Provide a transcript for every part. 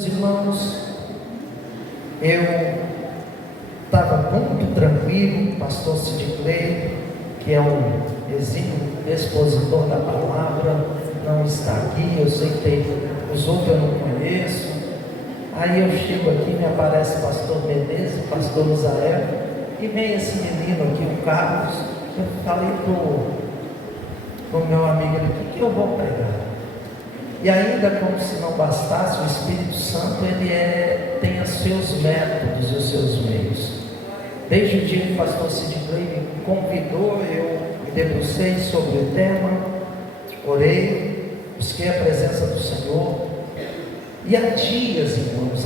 Meus irmãos, eu estava muito tranquilo. O pastor Sid Clay, que é um exímio expositor da palavra, não está aqui. Eu sei que tem os outros, eu não conheço. Aí eu chego aqui, me aparece o pastor Menezes, o pastor Misael, e vem esse menino aqui, o Carlos. Eu falei pro meu amigo, o que eu vou pregar? E ainda, como se não bastasse, o Espírito Santo, tem os seus métodos e os seus meios. Desde o dia que o pastor Sid Clay me convidou, eu me debrucei sobre o tema, orei, busquei a presença do Senhor. E há dias, irmãos,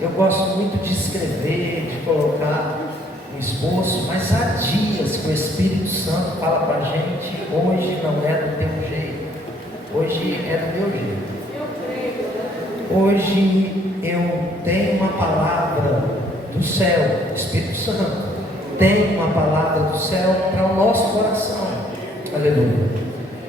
eu gosto muito de escrever, de colocar um esboço, mas há dias que o Espírito Santo fala para a gente: hoje não é do teu jeito, hoje é do meu jeito. Hoje eu tenho uma palavra do céu, o Espírito Santo tem uma palavra do céu para o nosso coração, aleluia.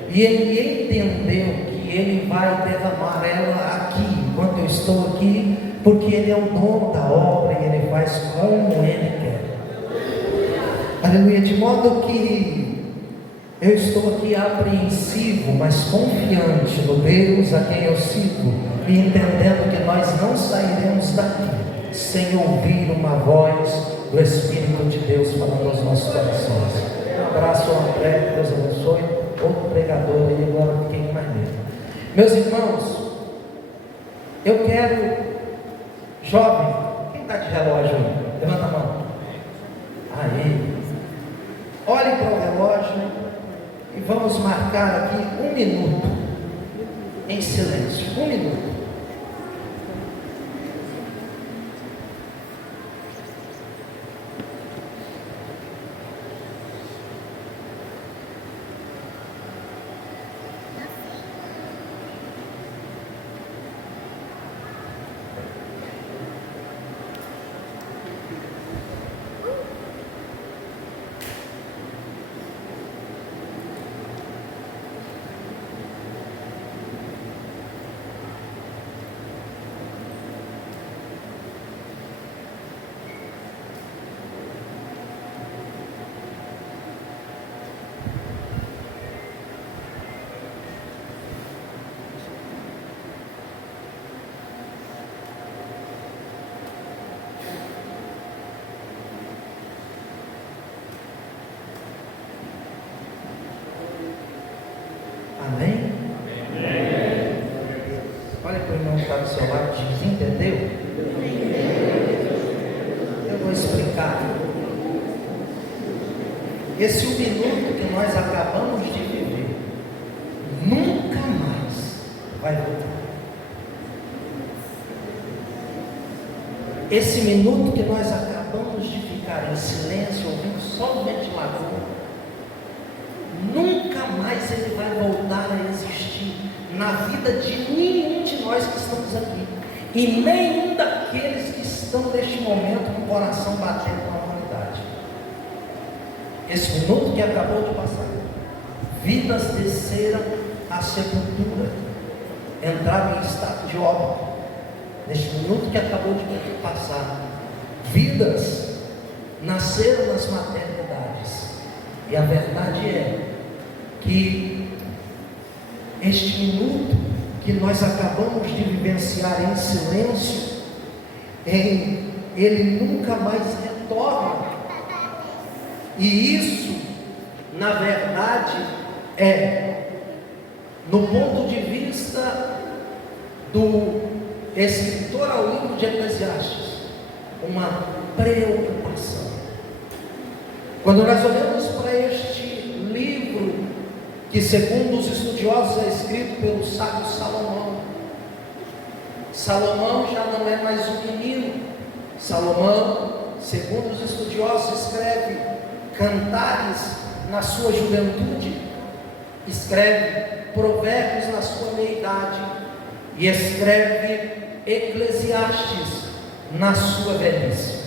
E ele entendeu que ele vai derramar ela aqui, enquanto eu estou aqui, porque ele é o dono da obra e ele faz como ele quer, aleluia. De modo que eu estou aqui apreensivo, mas confiante no Deus a quem eu sirvo, e entendendo que nós não sairemos daqui sem ouvir uma voz do Espírito de Deus falando aos nossos corações. Um abraço ao André, Deus abençoe, outro pregador aí, agora fiquei mais medo. Meus irmãos, eu quero, jovem, quem está de relógio aí? Levanta a mão. Aí, olhe para o relógio e vamos marcar aqui 1 minuto em silêncio. 1 minuto. Amém? Amém. Olha para o irmão que está do seu lado, diz: entendeu? Eu vou explicar. Esse 1 minuto que nós acabamos de viver, nunca mais vai voltar. Esse minuto que nós acabamos de ficar em silêncio, ouvindo só o ventilador, nunca mais ele vai voltar a existir na vida de nenhum de nós que estamos aqui, e nenhum daqueles que estão neste momento com o coração batendo na humanidade. Esse minuto que acabou de passar, vidas desceram à sepultura, entraram em estado de óbito. Neste minuto que acabou de passar, vidas nasceram nas maternidades. E a verdade é que este minuto que nós acabamos de vivenciar em silêncio, ele nunca mais retorna. E isso, na verdade, no ponto de vista do escritor ao livro de Eclesiastes, uma preocupação. Quando nós olhamos para este livro, que segundo os estudiosos é escrito pelo sábio Salomão, Salomão já não é mais um menino. Salomão, segundo os estudiosos, escreve cantares na sua juventude, escreve provérbios na sua meia-idade e escreve Eclesiastes na sua velhice.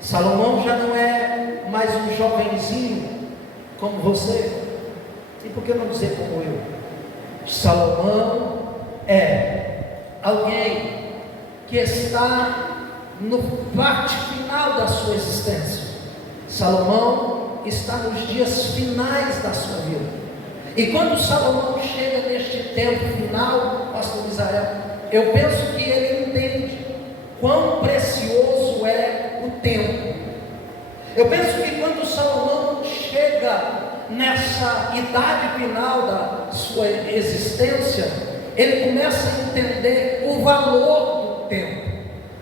Salomão já não é mais um jovenzinho como você, e por que não dizer como eu? Salomão é alguém que está no parte final da sua existência. Salomão está nos dias finais da sua vida. E quando Salomão chega neste tempo final, pastor Israel, eu penso que ele entende quão precioso é o tempo. Eu penso que quando Salomão chega nessa idade final da sua existência, ele começa a entender o valor do tempo.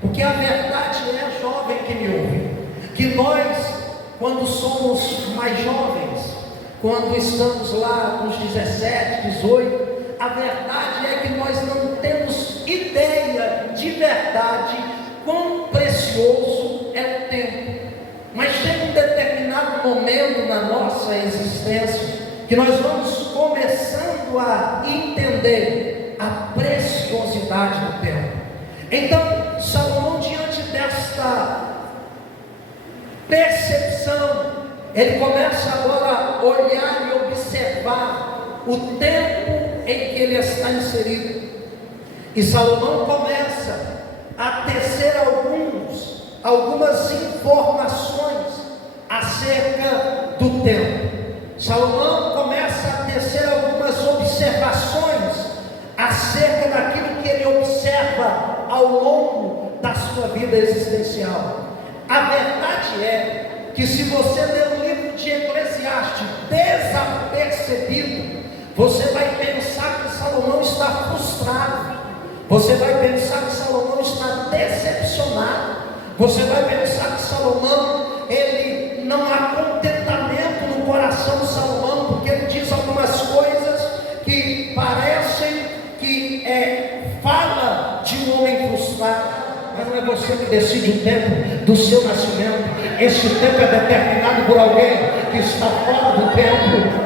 Porque a verdade é, jovem que me ouve, que nós, quando somos mais jovens, quando estamos lá nos 17, 18, a verdade é que nós não temos ideia de verdade quão precioso é o tempo. Mas chega um determinado momento na nossa existência que nós vamos começando a entender a preciosidade do tempo. Então, Salomão, diante desta percepção, ele começa agora a olhar e observar o tempo em que ele está inserido. E Salomão começa a tecer algumas informações acerca do tempo. Salomão começa a tecer algumas observações acerca daquilo que ele observa ao longo da sua vida existencial. A verdade é que, se você ler o livro de Eclesiastes desapercebido, você vai pensar que Salomão está frustrado, você vai pensar que Salomão está decepcionado, você vai pensar que Salomão, ele não há contentamento no coração de Salomão, porque ele diz algumas coisas que parecem que fala de um homem frustrado. Mas não é você que decide o tempo do seu nascimento. Esse tempo é determinado por alguém que está fora do tempo.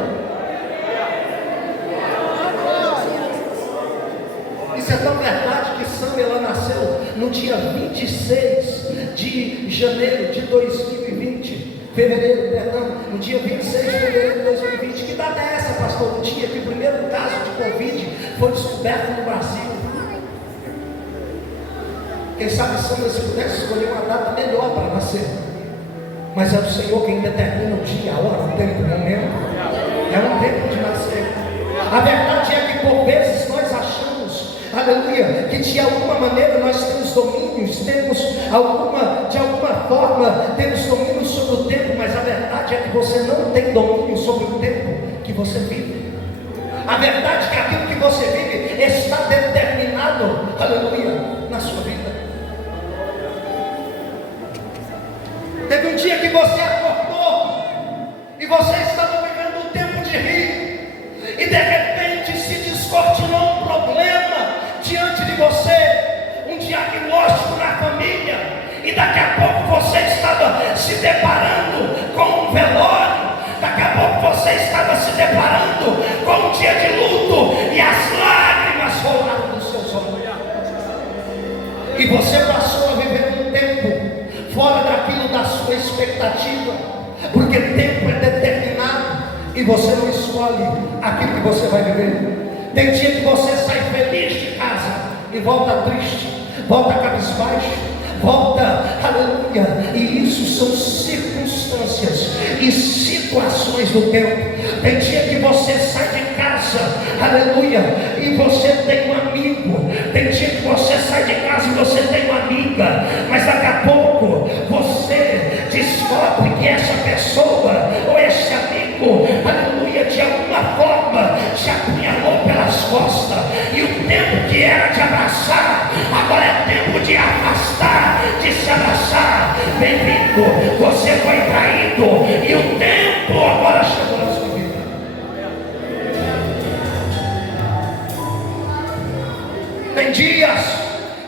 Isso é tão verdade que Samuel nasceu no dia 26 de janeiro de 2020. Fevereiro, perdão, no dia 26 de fevereiro de 2020. Que data é essa, pastor? O dia que o primeiro caso de Covid foi descoberto no Brasil. Quem sabe Sandra, se pudesse escolher uma data melhor para nascer. Mas é o Senhor quem determina o dia, a hora, o tempo, o momento. É um tempo de nascer. A verdade é que por vezes nós achamos, aleluia, que de alguma maneira nós temos domínios, de alguma forma temos domínio sobre o tempo, mas a verdade é que você não tem domínio sobre o tempo que você vive. A verdade é que aquilo que você vive está determinado, aleluia, na sua vida. Teve um dia que você acordou e você estava vivendo um tempo de rir, e de repente se descortinou um problema diante de você, um diagnóstico na família, e daqui a pouco você estava se deparando com um velório, daqui a pouco você estava se deparando com um dia de luto, e as lágrimas rolaram dos seus olhos, e você passou a viver um tempo fora daquilo da sua expectativa, porque tempo é determinado e você não escolhe aquilo que você vai viver. Tem dia que você sai feliz de casa e volta triste, volta cabisbaixo, volta, aleluia, e isso são circunstâncias e situações do tempo. Tem dia que você sai de casa, aleluia, e você tem um amigo. Tem dia que você sai de casa e você tem uma amiga, mas daqui a pouco você descobre que essa pessoa ou esse amigo, aleluia, de alguma forma te apunhalou pelas costas, e o tempo que era de abraçar agora é tempo de afastar, de se abraçar. Bem-vindo, você foi traído e o tempo agora chegou na sua vida. Tem dias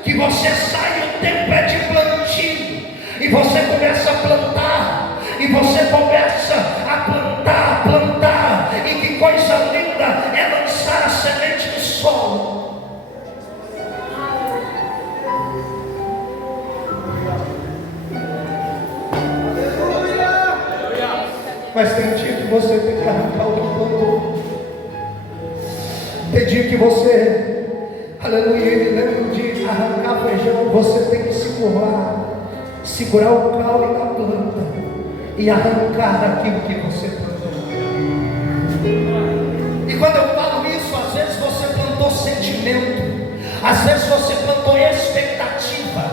que você sai e o tempo é de plantio, e você começa a plantar, e você começa a plantar, e que coisa linda é lançar a semente no solo. Mas tem dia que você tem que arrancar o que plantou. Tem dia que você, aleluia, ele lembra um dia você tem que segurar o caule da planta e arrancar aquilo que você plantou. E quando eu falo isso, às vezes você plantou sentimento, às vezes você plantou expectativa,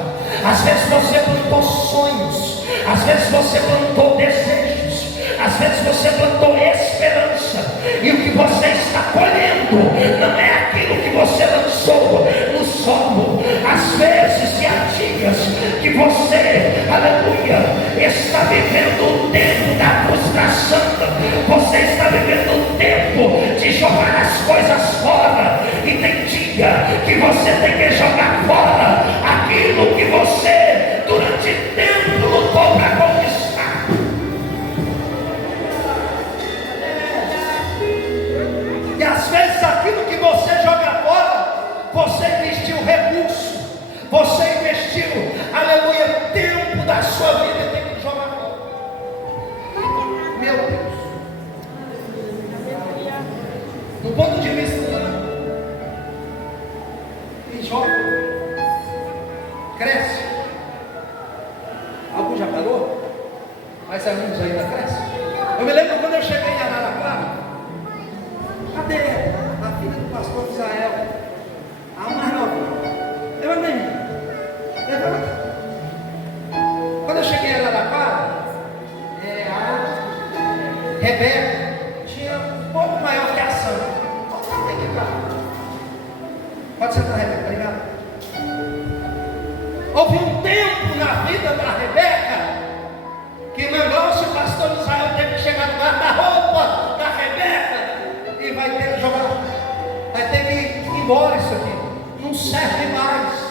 às vezes você plantou sonhos, às vezes você plantou desejos, às vezes você plantou esperança, e o que você está colhendo não é aquilo que você lançou no solo. Às vezes, e há dias que você, aleluia, está vivendo o tempo da frustração, você está vivendo o tempo de jogar as coisas fora, e tem dia que você tem que jogar fora aquilo que você durante tempo lutou para conquistar. E às vezes aquilo que você joga fora, você investiu recurso, você investiu, aleluia, tempo da sua vida e tem que jogar fora. Meu Deus. Do ponto de vista e joga, cresce. Algum já parou? Mas alguns ainda crescem. Eu me lembro quando eu cheguei em Araraquara. Cadê a filha do pastor Israel? A mais nova. Levanta aí. Levanta. Quando eu cheguei em Araraquara, a Rebeca tinha um pouco maior que a Sandra. Pode sentar, Rebeca, obrigado. Houve um tempo na vida da Rebeca que Manglão, se o pastor Israel teve que chegar no guarda-roupa da Rebeca e vai ter que jogar, vai ter que ir embora isso aqui, não serve mais.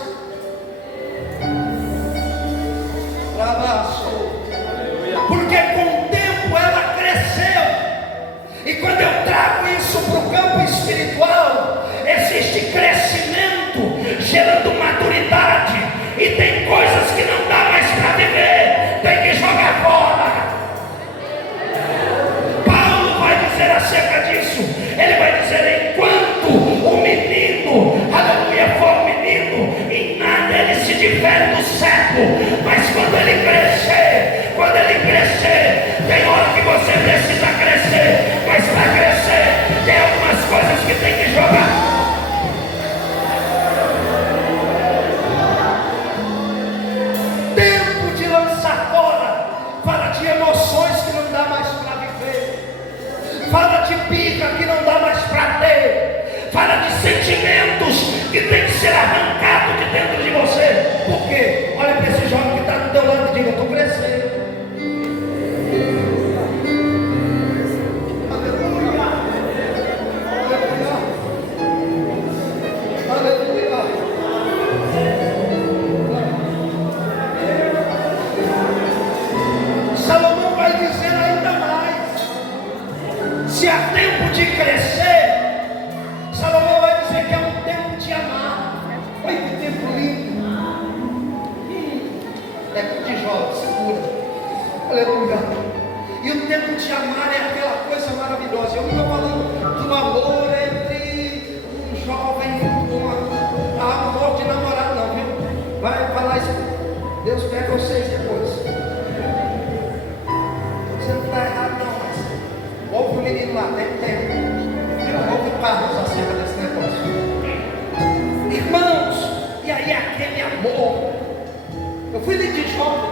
Porque com o tempo ela cresceu, e quando eu trago isso para o campo espiritual, existe crescimento gerando maturidade, e tem coisas que não dá mais para viver, tem que jogar fora. Paulo vai dizer acerca disso, ele vai dizer: enquanto o menino, aleluia, for menino, em nada ele se difere do servo, mas quando ele crescer, tem hora que você precisa crescer, mas para crescer tem algumas coisas que tem que jogar. Tempo de lançar fora. Fala de emoções que não dá mais para viver, fala de birra que não dá mais para ter, fala de sentimentos que tem que ser arrancados de dentro de você. Por quê? Olha para esse jovem que está do teu lado e diga: estou crescendo. Salomão vai dizer ainda mais. Se há tempo de crescer, Salomão vai dizer que é um tempo de amar. Olha que tempo lindo. É de Jó, segura. Aleluia. E o tempo de amar é aquela coisa maravilhosa. Eu não estou falando do amor entre um jovem e um amor de namorado, não, viu? Vai falar isso. Deus pega vocês depois. Você não está errado, não, mas ouve o menino lá, tem tempo. Ouve o Carlos acerca desse negócio. Irmãos, e aí aquele amor. Eu fui ali de jovem,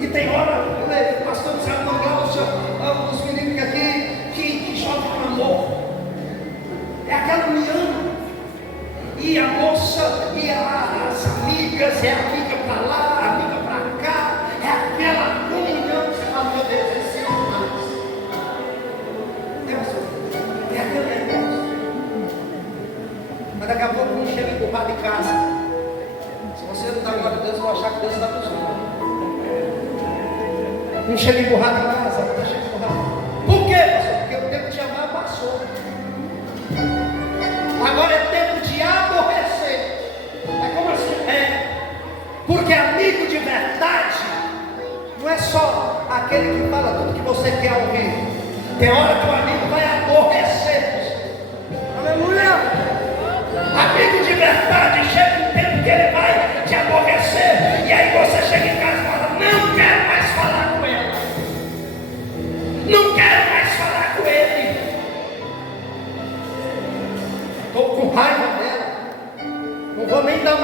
e tem hora, o pastor Israel Manglão, os meninos aqui, que jogam amor. É aquela união. E a moça, e as amigas, é amiga para lá, amiga para cá, é aquela comunhão que você fala: meu Deus, esse é mais. É aquele negócio. Mas daqui a pouco não chega empurrado em casa. Se você não dá glória a Deus, eu vou achar que Deus está nos olhando. Não chega emburrado em casa, não chega emburrado. Por quê, pastor? Porque o tempo de amar passou. Agora é tempo de aborrecer. É como assim? Porque amigo de verdade não é só aquele que fala tudo que você quer ouvir. Tem hora que o amigo vai aborrecer. Aleluia! Amigo de verdade, chega um tempo que ele vai te aborrecer.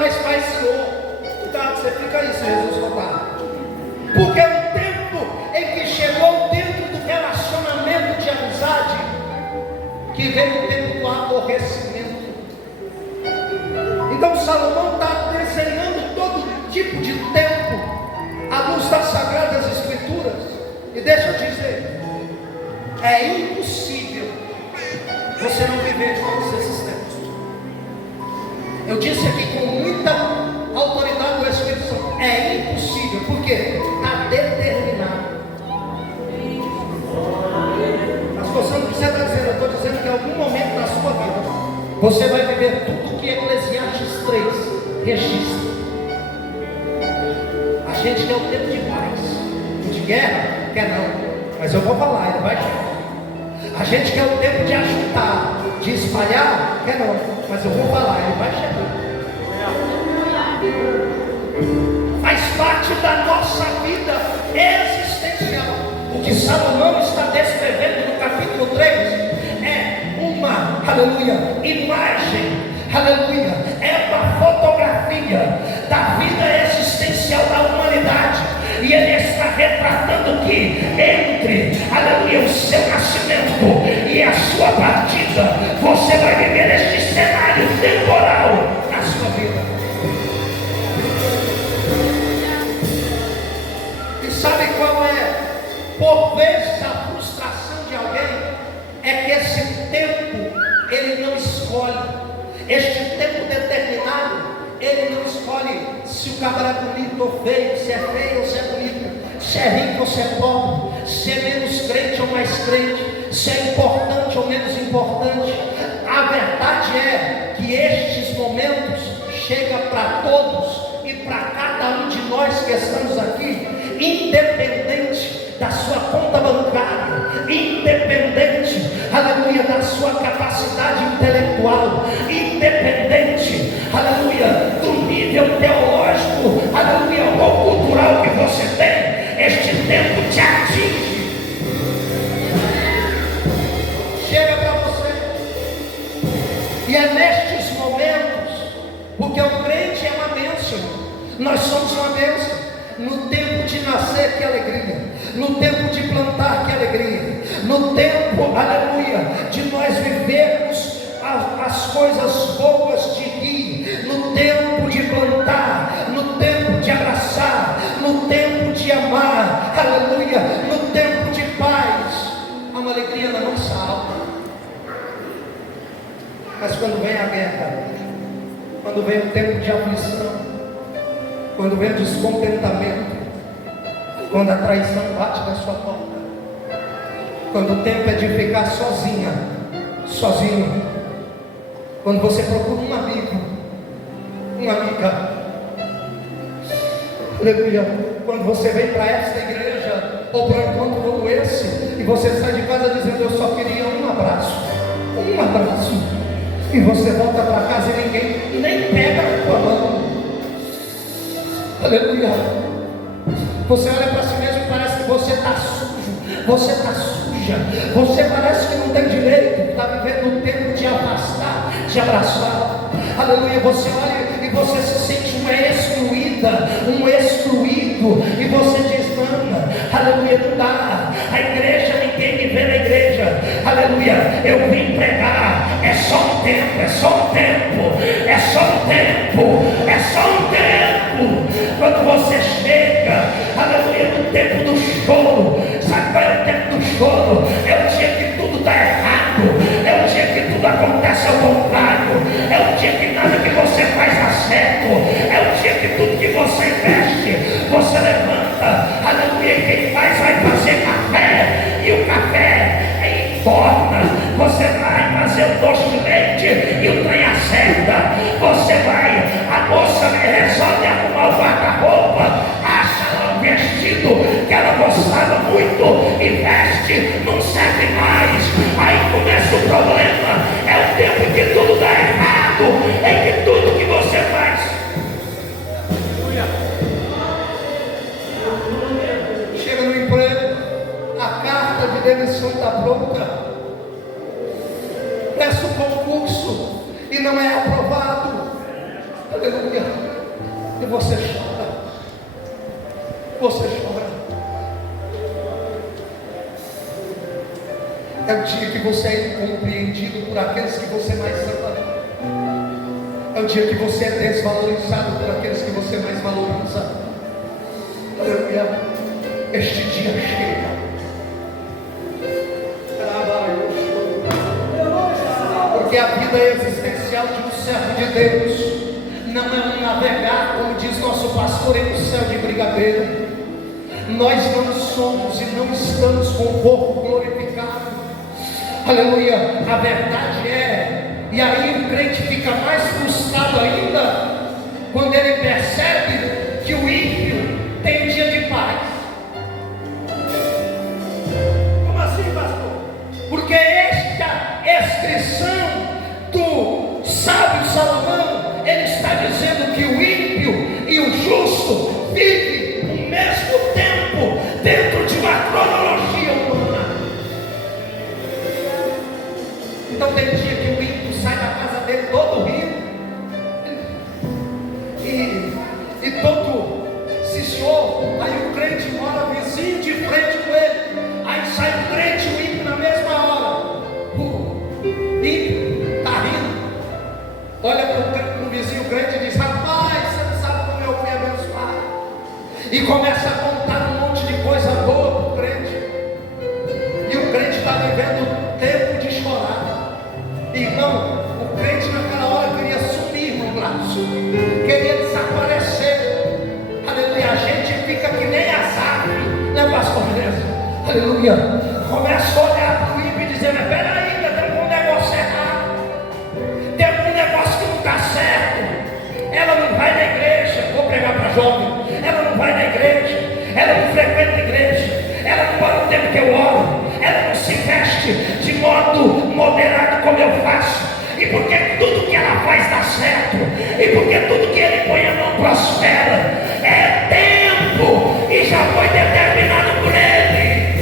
mais faz Senhor. Cuidado, você fica aí se Jesus voltar. Porque é um tempo em que chegou dentro do relacionamento de amizade, que veio o tempo do aborrecimento. Então Salomão está desenhando todo tipo de tempo à luz das Sagradas Escrituras. E deixa eu dizer, é impossível você não viver de todos esses tempos. Eu disse aqui com muita autoridade do Espírito Santo, é impossível, porque está determinado. Mas você não precisa estar dizendo, eu estou dizendo que em algum momento da sua vida, você vai viver tudo que Eclesiastes 3 registra. A gente quer um tempo de paz, de guerra, quer não, mas eu vou falar, ele vai chegar. A gente quer um tempo de ajuntar, de espalhar, quer não, mas eu vou falar, ele vai chegar. Faz parte da nossa vida existencial. O que Salomão está descrevendo no capítulo 3 é uma, aleluia, imagem, aleluia, é uma fotografia da vida existencial da humanidade. E ele está retratando que entre, aleluia, o seu nascimento e a sua partida, você vai viver este cenário temporal na sua vida. E sabe qual é, por vezes, a frustração de alguém? É que esse tempo, ele não escolhe. Este tempo determinado, ele não escolhe se o cabra é bonito ou feio, se é feio ou se é bonito, se é rico ou se é pobre, se é menos crente ou mais crente, se é importante ou menos importante. A verdade é que estes momentos chegam para todos e para cada um de nós que estamos aqui, independente da sua conta bancária, independente, aleluia, da sua capacidade intelectual, independente, aleluia, do nível teológico, aleluia, ou cultural que você tem, este tempo te atinge. Chega para você. E é nestes momentos, porque o crente é uma bênção, nós somos uma bênção. No tempo de nascer, que alegria. No tempo de plantar, que alegria. No tempo, aleluia, de nós vivermos as coisas boas de rir. No tempo de plantar, no tempo de abraçar, no tempo de amar, aleluia, no tempo de paz. Há uma alegria na nossa alma. Mas quando vem a guerra, quando vem o tempo de aflição, quando vem o descontentamento, quando a traição bate na sua porta, quando o tempo é de ficar sozinha, sozinho, quando você procura um amigo, uma amiga, aleluia, quando você vem para esta igreja, ou para um encontro como esse, e você sai de casa dizendo, eu só queria um abraço, e você volta para casa e ninguém nem pega a tua mão. Aleluia. Você olha para si mesmo e parece que você está sujo, você está suja, você parece que não tem direito, está vivendo um tempo de afastar, de abraçar. Aleluia. Você olha e você se sente uma excluída, um excluído, e você diz, não, aleluia, não dá. A igreja, ninguém me vê na igreja, aleluia, eu vim pregar, é só um tempo, é só um tempo, é só um tempo, é só um tempo. Quando você chega, aleluia, no tempo do choro, sabe qual é o tempo do choro? É o dia que tudo está errado, é o dia que tudo acontece ao contrário, é o dia que nada que você faz dá certo, é o dia que tudo que você investe, você levanta, aleluia, e quem faz vai fazer café, e o café entorna, você vai fazer o doce de leite, e o trem acerta, você vai, a moça resolve arrumar o guarda-roupa, acha lá um vestido que ela gostava muito, e veste, não serve mais, aí começa o problema, é o tempo em que tudo dá errado, em que tudo que você faz, chega você chora. Você chora. É o dia que você é incompreendido por aqueles que você mais ama. É o dia que você é desvalorizado por aqueles que você mais valoriza. Aleluia. Este dia chega. Porque a vida existencial de um servo de Deus não é um navegar, como diz nosso pastor, em um céu de brigadeiro. Nós não somos e não estamos com o corpo glorificado. Aleluia. A verdade é, e aí o crente fica mais frustrado ainda quando ele percebe que o ímpio tem um dia de paz. Como assim, pastor? Porque esta expressão do sábio Salomão, ele está dizendo que o ímpio e o justo vivem o mesmo tempo dentro de uma cronologia humana. Então tem dia que o ímpio sai da casa dele todo rindo e todo cicioso. Aí o crente mora vizinho de frente com ele. Aí sai o crente e o ímpio na mesma hora. O ímpio está rindo, olha para o vizinho crente e diz: rapaz, você não sabe como eu fui abençoado. E começa a contar um monte de coisa boa para o crente. E o crente está vivendo tempo de chorar. Irmão, o crente naquela hora queria sumir no braço, queria desaparecer. Aleluia. A gente fica que nem as aves, né, pastor Beleza? Aleluia. Começa a olhar para o ímpio e dizer: mas peraí, tem algum negócio errado, tem algum negócio que não está certo. Ela não vai na igreja. Vou pregar para jovem. Ela não vai na igreja, ela não frequenta a igreja, ela não ora o tempo que eu oro, ela não se veste de modo moderado como eu faço. E porque tudo que ela faz dá certo, e porque tudo que ele põe a mão prospera. É tempo e já foi determinado por ele.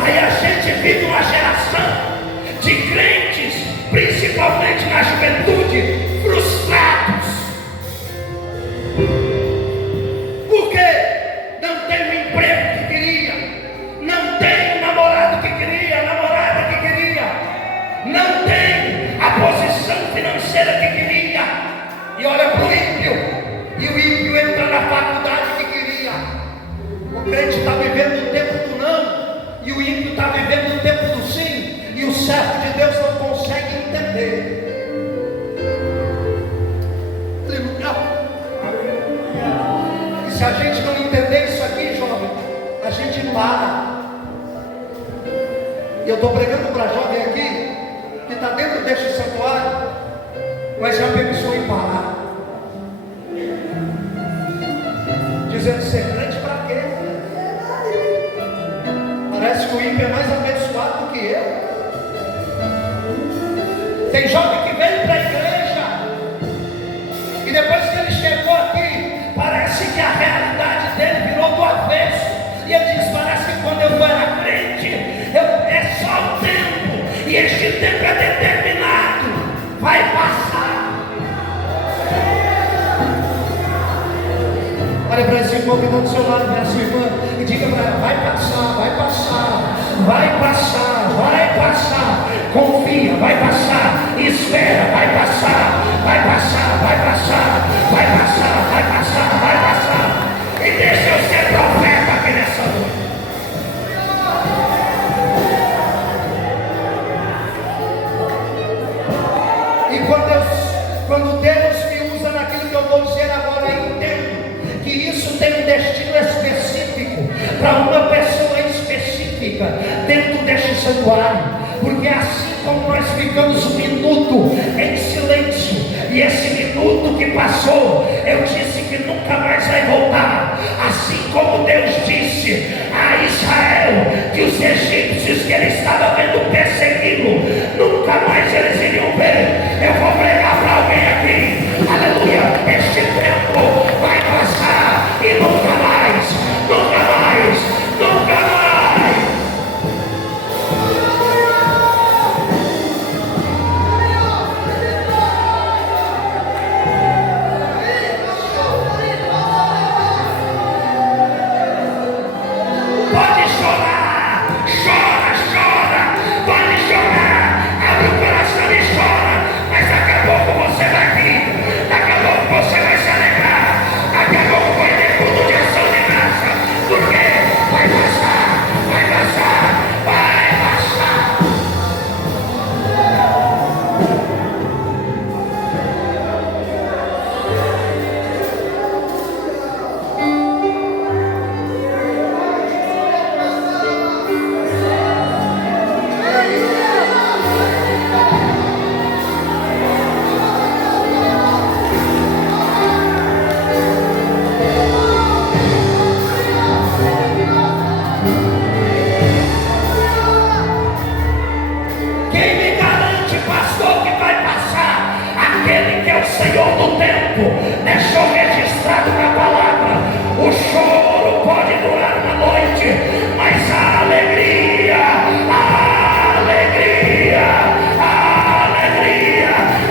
Aí a gente vive uma geração de crentes, principalmente na juventude, frustrados. Por quê? Não tem o emprego que queria, não tem o namorado que queria, a namorada que queria, não tem a posição financeira que queria. E olha para o ímpio, e o ímpio entra na faculdade que queria. O crente está vivendo o tempo do não, e o ímpio está vivendo o tempo do sim, e o servo de Deus não consegue entender. E se a gente não entender isso aqui, jovem, a gente para. E eu estou pregando para jovem aqui que está dentro deste santuário, mas já pensou em parar, dizendo: ser crente para quê? Parece que o ímpio é mais abençoado do que eu. Tem jovem que veio para a igreja e depois que ele chegou aqui, parece que a realidade dele virou do avesso. E ele diz: parece que quando eu era crente, é só o tempo, e este tempo é determinado, vai passar. Olha para esse irmão que está do seu lado, minha irmã, e diga para ela: vai passar, vai passar, vai passar, vai passar. Confia, vai passar. Espera, vai passar, vai passar, vai passar, vai passar, vai passar, vai passar. E deixa eu ser profeta aqui nessa noite. E quando Deus me usa naquilo que eu vou dizer agora, eu entendo que isso tem um destino específico para uma pessoa específica dentro deste santuário. Porque assim como nós ficamos um minuto em silêncio, e esse minuto que passou, eu disse que nunca mais vai voltar. Assim como Deus disse a Israel que os egípcios que ele estava vendo persegui-lo, nunca mais eles iriam ver. Eu vou pregar para alguém aqui, aleluia, este tempo vai passar e nunca mais, nunca mais, nunca mais. do tempo, deixou registrado na palavra. O choro pode durar uma noite, mas a alegria,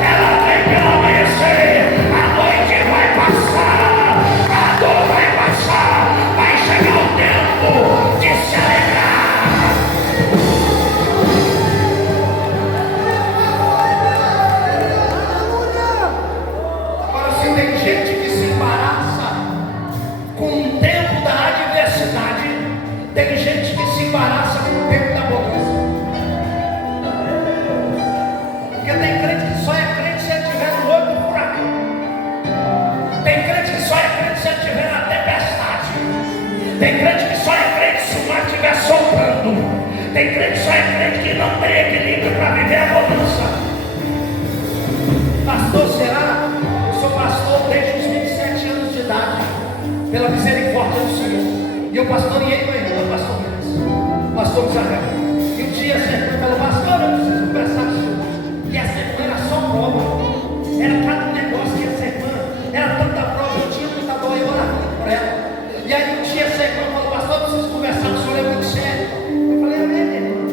ela vem pelo amanhecer. A noite vai passar, a dor vai passar, vai chegar o tempo de se alegrar. Agora, se tem gente que se embaraça com o tempo da adversidade, tem gente que se embaraça com o tempo da bonança. Porque tem crente que só é crente se ele estiver no olho do furacão. Tem crente que só é crente se ele estiver na tempestade. Tem crente que só é crente se o mar estiver soprando. Tem crente que só é crente que não tem equilíbrio para viver a bonança. Pastor, será? Eu sou pastor desde os 27 anos de idade, pela misericórdia do Senhor. E eu pastoreei com ele, pastor Israel. E um dia a serpente falou: pastor, eu preciso conversar com o senhor. E a serpente era só prova. Era cada negócio que a serpente, era tanta prova, eu tinha muita dor, eu orava muito por ela. E aí um dia a serpente falou: pastor, eu preciso conversar com o senhor, é muito sério. Eu falei: amém, minha irmã.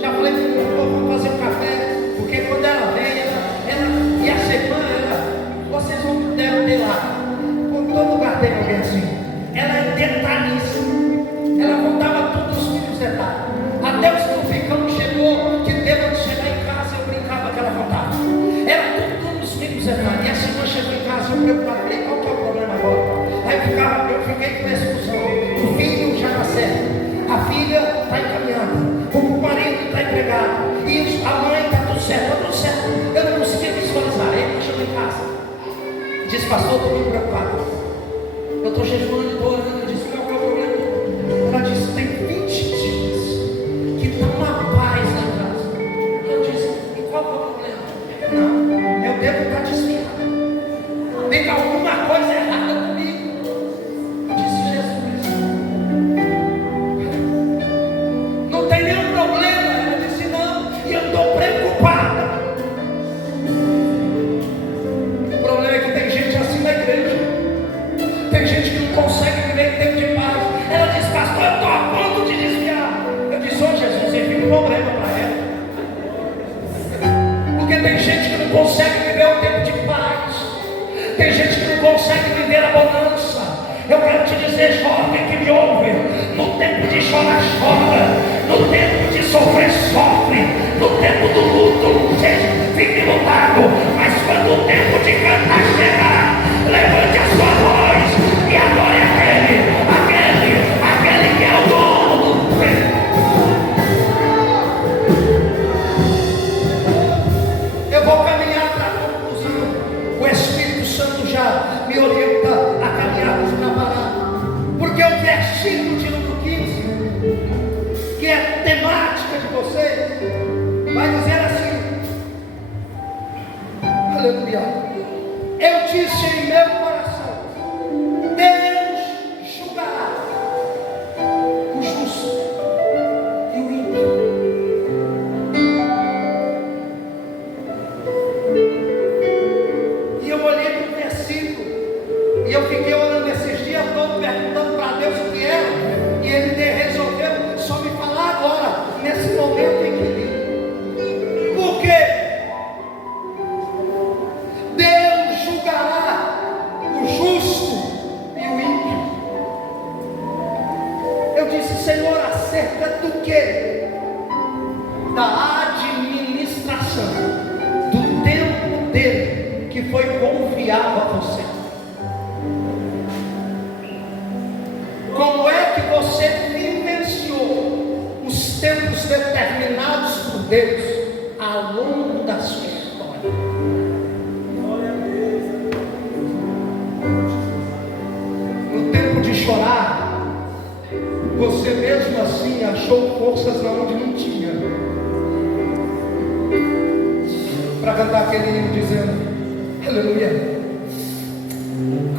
Já falei com o meu, vamos fazer um café. Porque quando ela vem, e a serpente, vocês vão ter lá. Por todo lugar tem alguém assim. Ela é detalhista. Ela contava todos os mínimos detalhes. Até os que o ficão chegou, que deram de chegar em casa, eu brincava que ela contava. Era tudo nos mínimos detalhes. E a senhora chegou em casa, eu preocupava, falei: qual que é o problema agora? Aí eu fiquei com essa discussão. O filho já está certo, a filha está encaminhada, o marido está empregado, e a mãe está tudo certo, está tudo certo. Eu não conseguia visualizar. Aí ele chegou em casa, disse: pastor, estou muito preocupado. Eu estou jejuando, estou orando. Eu disse: qual é o problema? Ela disse: tem 20 dias que está uma paz na casa. Eu disse: e qual é o problema? Não, eu devo estar desviado. Tem alguma coisa errada comigo. Eu disse: Jesus, não tem nenhum problema. Ela disse: não, e eu estou preocupada. O problema é que tem gente assim na igreja. Tem gente que não consegue viver em tempo de paz. Ela diz: pastor, eu estou a ponto de desviar. Eu disse: oh Jesus, envia um problema para ela. Porque tem gente que não consegue viver o tempo de paz. Tem gente que não consegue viver a bonança. Eu quero te dizer, jovem que me ouve: no tempo de chorar, chora. No tempo de sofrer, sofre. No tempo do luto, fique lutado. Mas quando o tempo de cantar chegar, levante a sua voz e adore aquele que é o dono do tempo. Eu vou caminhar para a conclusão. O Espírito Santo já me orienta a caminharmos na parada. Porque o versículo de número 15, que é temática de vocês, vai dizer assim: aleluia. Eu disse em meu coração: Deus julgará o justo e o ímpio. E eu olhei para o versículo e eu fiquei orando esses dias todos, perguntando para Deus o que era. E Ele resolveu só me falar agora, nesse momento em que li. Por quê? Deus julgará o justo e o ímpio. Eu disse: Senhor, acerca do quê? Da administração do tempo dele, que foi confiado a você. Como é que você vivenciou os tempos determinados por Deus ao longo da sua história? No tempo de chorar, você mesmo assim achou forças na onde não tinha, para cantar aquele hino dizendo: aleluia,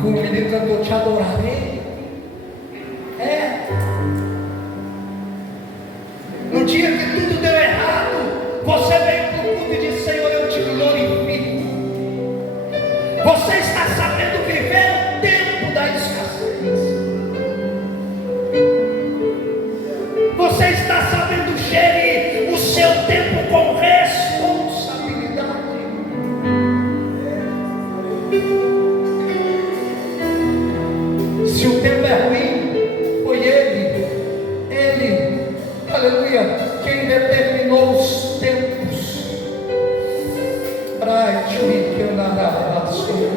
que o menino cantou: te adorarei. No dia que tudo deu errado, você veio para o culto e disse: Senhor, eu te glorifico. Você pastor.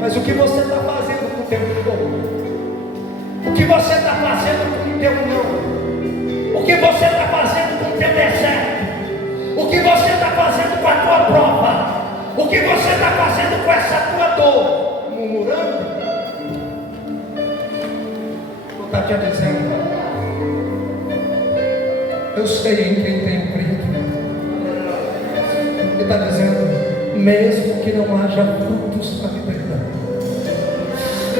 Mas o que você está fazendo com o teu show? O que você está fazendo com o teu não? O que você está fazendo com o teu deserto? O que você está fazendo com a tua prova? O que você está fazendo com essa tua dor? Murmurando? Não está te dizendo? Eu sei em quem tenho crido. Ele está dizendo, mesmo que não haja frutos na liberdade,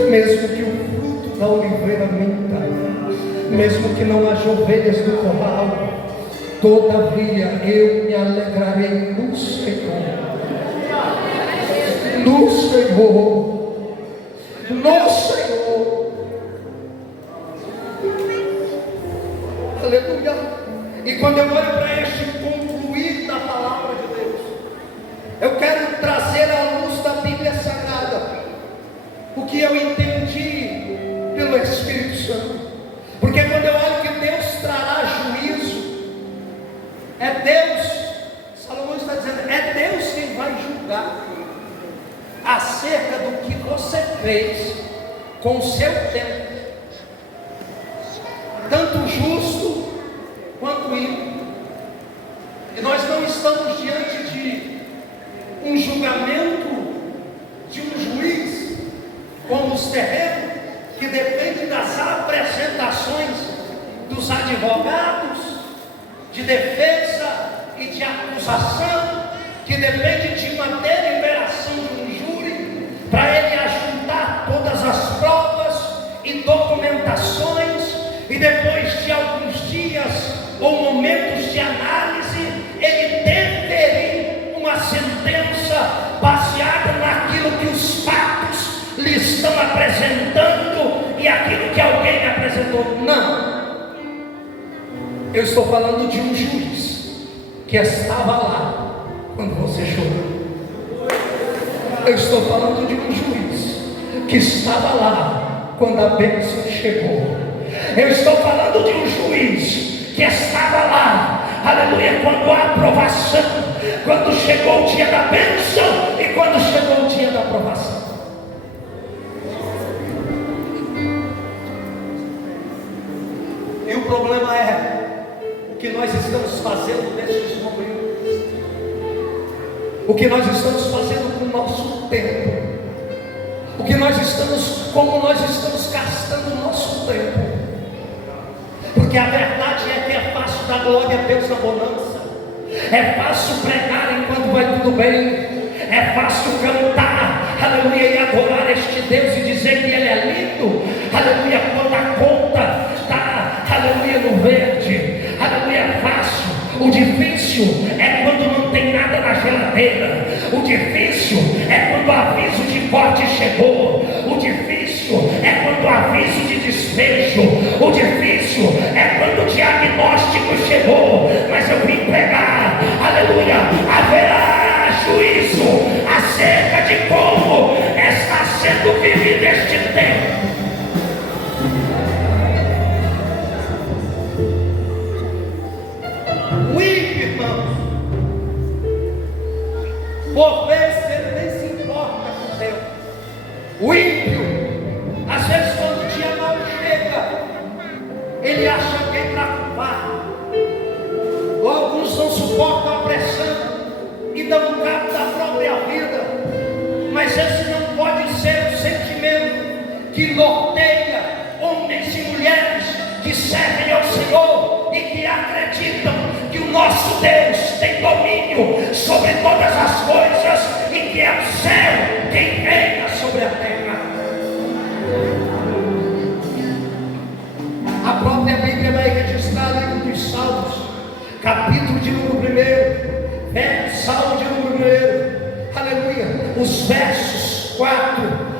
mesmo que o fruto da oliveira minta, mesmo que não haja ovelhas no corral, todavia eu me alegrarei no Senhor. No Senhor. No Senhor. Aleluia. E quando eu olho para este concluir da palavra de Deus, eu quero trazer à luz da Bíblia Sagrada o que eu entendi pelo Espírito Santo. Porque quando eu olho que Deus trará juízo, é Deus, Salomão está dizendo, é Deus quem vai julgar acerca do que você fez com o seu tempo, tanto justo quanto ímpio. E nós não estamos diante de um julgamento de um juiz como os terrenos, que depende das apresentações dos advogados de defesa e de acusação, que depende de uma deliberação de um júri para ele ajuntar todas as provas e documentações, e depois de alguns dias ou momentos de análise, ele deferir uma sentença baseada naquilo que os fatos lhe estão apresentando e aquilo que alguém apresentou. Não, eu estou falando de um juiz que estava lá quando você chorou. Eu estou falando de um juiz que estava lá quando a bênção chegou. Eu estou falando de um juiz que estava lá, aleluia, quando a aprovação, quando chegou o dia da bênção e quando chegou o dia da aprovação. E o problema é o que nós estamos fazendo nesses momentos, o que nós estamos fazendo com o nosso tempo, o que nós estamos, como nós estamos gastando o nosso tempo. Porque a verdade é que é fácil dar glória a Deus na bonança, é fácil pregar enquanto vai tudo bem, é fácil cantar, aleluia, e adorar este Deus e dizer que Ele é lindo, aleluia, quando a conta está, aleluia, no verde, aleluia, é fácil. O difícil é quando não tem nada na geladeira, o difícil é quando o aviso de corte chegou, o difícil é quando o aviso de desfecho, o difícil é quando o diagnóstico chegou. Mas eu vim pregar, aleluia, haverá juízo acerca de como está sendo vivido este tempo. O ímpio, irmãos, por vezes ele nem se importa com Deus. O ímpio, às vezes quando o dia mal chega, ele acha alguém para culpar. Ou alguns não suportam a pressão e dão cabo da própria vida. Mas esse não pode ser o sentimento que norteia homens e mulheres que servem ao Senhor e que acreditam que o nosso Deus tem domínio sobre todas as coisas e que é o céu quem reina sobre a terra. A própria Bíblia vai registrar o livro dos Salmos, capítulo de número 1, Salmo de número 1, aleluia, os versos 4,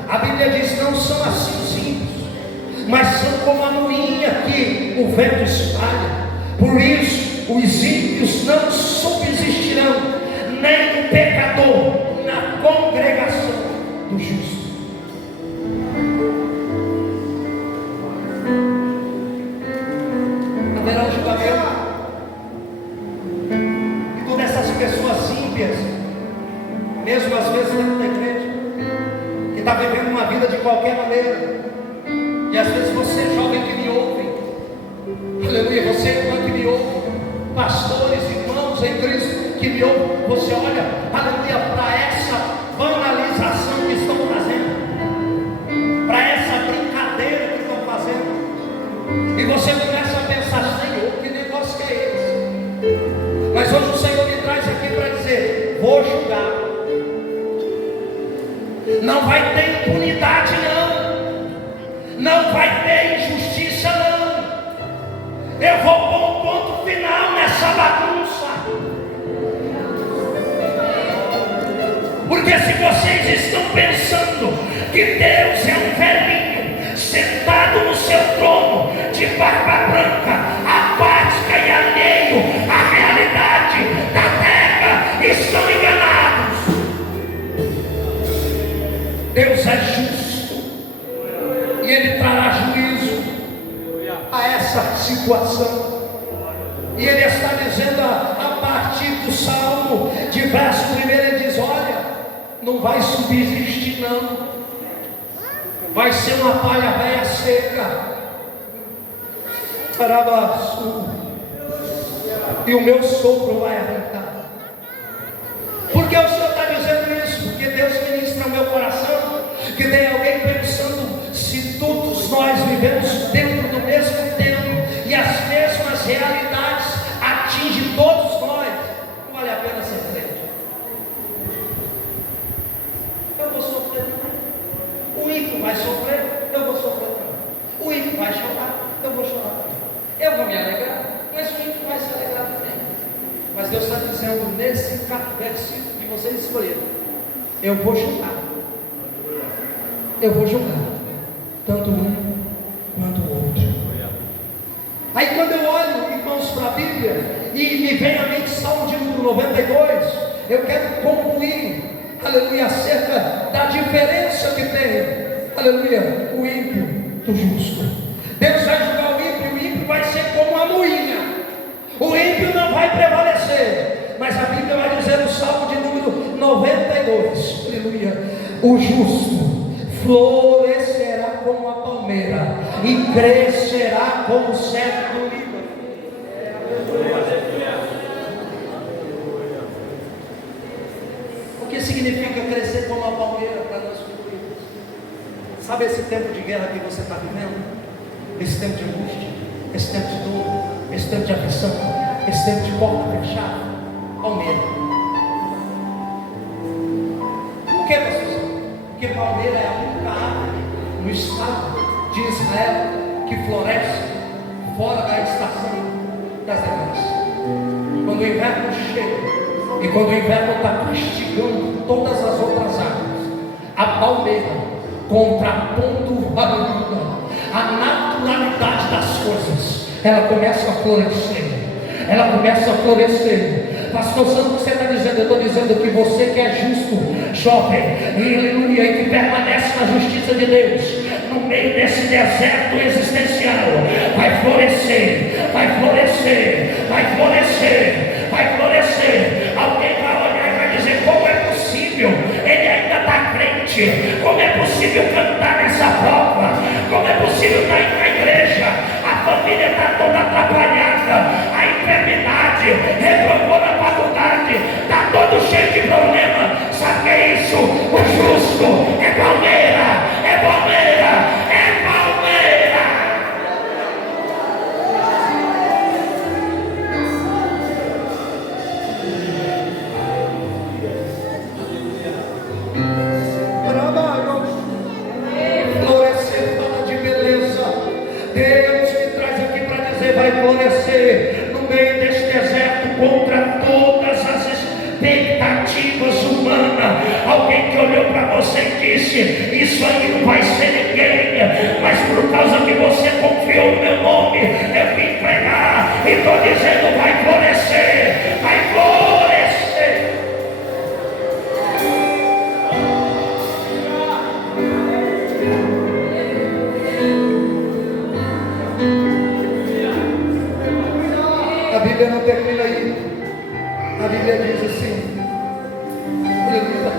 a Bíblia diz: não são assim os ímpios, mas são como a moinha que o vento espalha. Por isso os ímpios não subsistirão, nem o pecador na congregação do justo. Haverá um julgamento, e todas essas pessoas qualquer maneira. E às vezes você, jovem que me ouve, aleluia, você irmã que me ouve, pastores, irmãos em Cristo que me ouvem, você olha, aleluia, para essa banalização que estão fazendo, para essa brincadeira que estão fazendo, e você começa a pensar: Senhor, que negócio que é esse? Mas hoje o Senhor me traz aqui para dizer: vou julgar. Não vai ter impunidade, não vai ter injustiça, não. Eu vou pôr um ponto final nessa bagunça. Porque se vocês estão pensando que Deus é um velhinho sentado no seu trono de barba branca, apática e alheio à realidade da terra, estão enganados. Deus é justo e Ele trará juízo a essa situação. E Ele está dizendo a partir do Salmo, de verso 1, Ele diz: olha, não vai subsistir não, vai ser uma palha velha seca, carabaçu, e o meu sopro vai arrancar. Por que o Senhor está dizendo isso? Porque Deus ministra no meu coração que tem alguém pensando: se todos nós vivemos dentro do mesmo tempo e as mesmas realidades atingem todos nós, não vale a pena ser crente. Eu vou sofrer também. O ímpio vai sofrer, eu vou sofrer também. O ímpio vai chorar, eu vou chorar também. Eu vou me alegrar, mas o ímpio vai se alegrar também. Mas Deus está dizendo nesse versículo que vocês escolheram: eu vou julgar. Eu vou julgar tanto um quanto o outro. Aí quando eu olho, irmãos, para a Bíblia e me vem à mente Salmo de número 92, eu quero concluir, aleluia, acerca da diferença que tem, aleluia, o ímpio do justo. Deus vai julgar o ímpio vai ser como a moinha. O ímpio não vai prevalecer, mas a Bíblia vai dizer no Salmo de número 92, aleluia, o justo florescerá como a palmeira e crescerá como o cedro do Líbano. O que significa crescer como a palmeira para nós concluirmos? Sabe esse tempo de guerra que você está vivendo? Esse tempo de angústia, esse tempo de dor, esse tempo de aflição, esse tempo de porta fechada? Palmeira. Por que, pastor? Porque palmeira é a única árvore no estado de Israel que floresce fora da estação das demais. Quando o inverno chega e quando o inverno está castigando todas as outras árvores, a palmeira, contrapondo a naturalidade das coisas, ela começa a florescer. Ela começa a florescer. Pastor Santo, o que você está dizendo? Eu estou dizendo que você que é justo, jovem, aleluia, e que permanece na justiça de Deus, no meio desse deserto existencial, vai florescer, vai florescer, vai florescer, vai florescer. Alguém vai olhar e vai dizer: como é possível? Ele ainda está crente. Como é possível cantar nessa prova? Como é possível estar indo na igreja? A família está toda atrapalhada, a enfermidade, reprovou na faculdade, está todo cheio de problema. Sabe o que é isso? O justo é palmeira, é palmeira, é palmeira. Florescer fala de beleza. Deus me traz aqui para dizer: vai florescer no meio deste deserto contra todas as expectativas humanas. Alguém que olhou para você e disse: isso aí não vai ser ninguém, mas por causa que você confiou no meu nome, eu vim pregar e estou dizendo: vai florescer, vai florescer. A Bíblia não termina aí. A Bíblia diz assim: aleluia,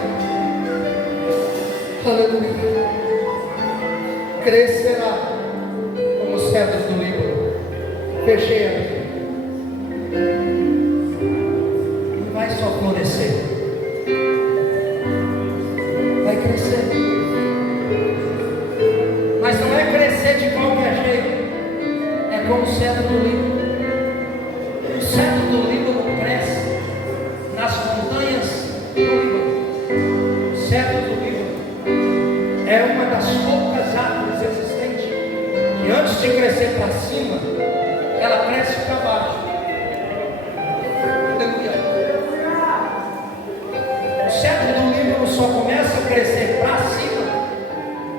aleluia, crescerá como os cedros do Líbano. Fechei aqui. Não vai só florescer, vai crescer. Mas não é crescer de qualquer jeito, é como o cedro do Líbano. O cedro do Líbano cresce nas montanhas do Líbano. O cedro do Líbano é uma das poucas árvores existentes que antes de crescer para cima, ela cresce para baixo. O cedro do Líbano só começa a crescer para cima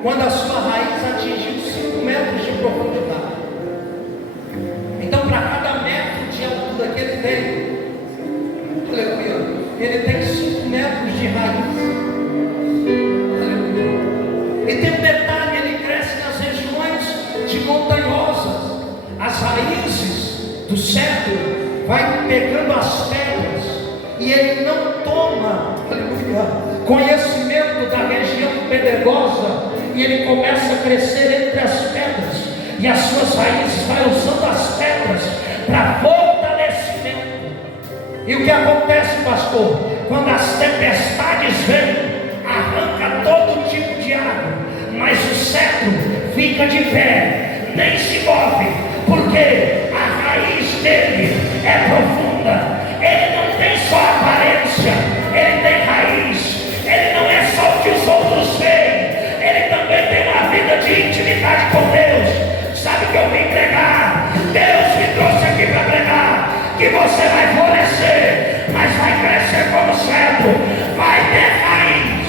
quando a sua raiz atingiu 5 metros de profundidade. Então, para cada metro de altura que ele tem, aleluia, ele tem 5 metros de raiz. Aleluia. E tem um detalhe: ele cresce nas regiões de montanhosas. As raízes do cedro vai pegando as pedras, e ele não toma, aleluia, conhecimento da região pedregosa, e ele começa a crescer entre as pedras, e as suas raízes vai usando as pedras para fortalecimento. E o que acontece, pastor? Quando as tempestades vêm, arranca todo tipo de água, mas o cedro fica de pé, nem se move, porque a raiz dele é profunda. Ele não tem só aparência, ele tem raiz. Ele não é só o que os outros veem, ele também tem uma vida de intimidade com Deus. Sabe o que eu vim pregar? Deus me trouxe aqui para pregar que você vai florescer, mas vai crescer como cedro, vai ter raiz.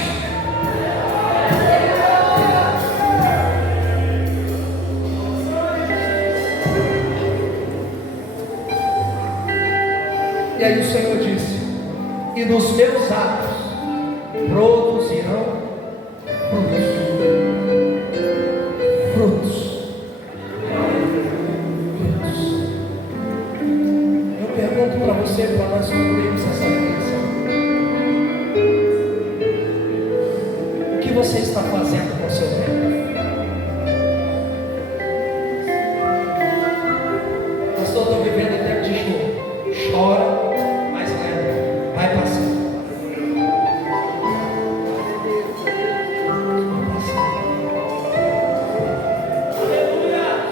E aí o Senhor disse: e nos meus atos produzirão frutos. Eu pergunto para você, para nós concluirmos essa reflexão: o que você está fazendo com o seu tempo? Pastor, estou vivendo tempo de choro. Chora, mas lembra, vai passar.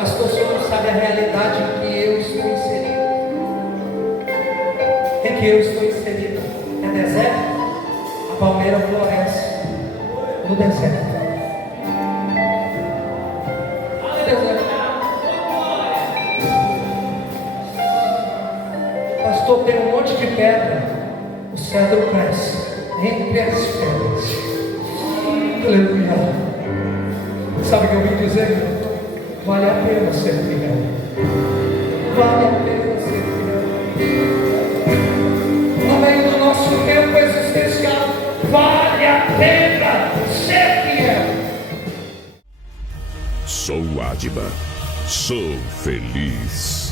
As pessoas não sabem a realidade em que eu estou inserido. Em que eu estou inserido. É deserto? A palmeira floresce no deserto. Pastor, tem um monte de pedra. O cedro cresce entre as pedras. Aleluia. Sabe o que eu vim dizer? Vale a pena ser fiel. Vale a pena ser fiel. Além do nosso tempo existencial, vale a pena ser fiel. Sou Adba, sou feliz.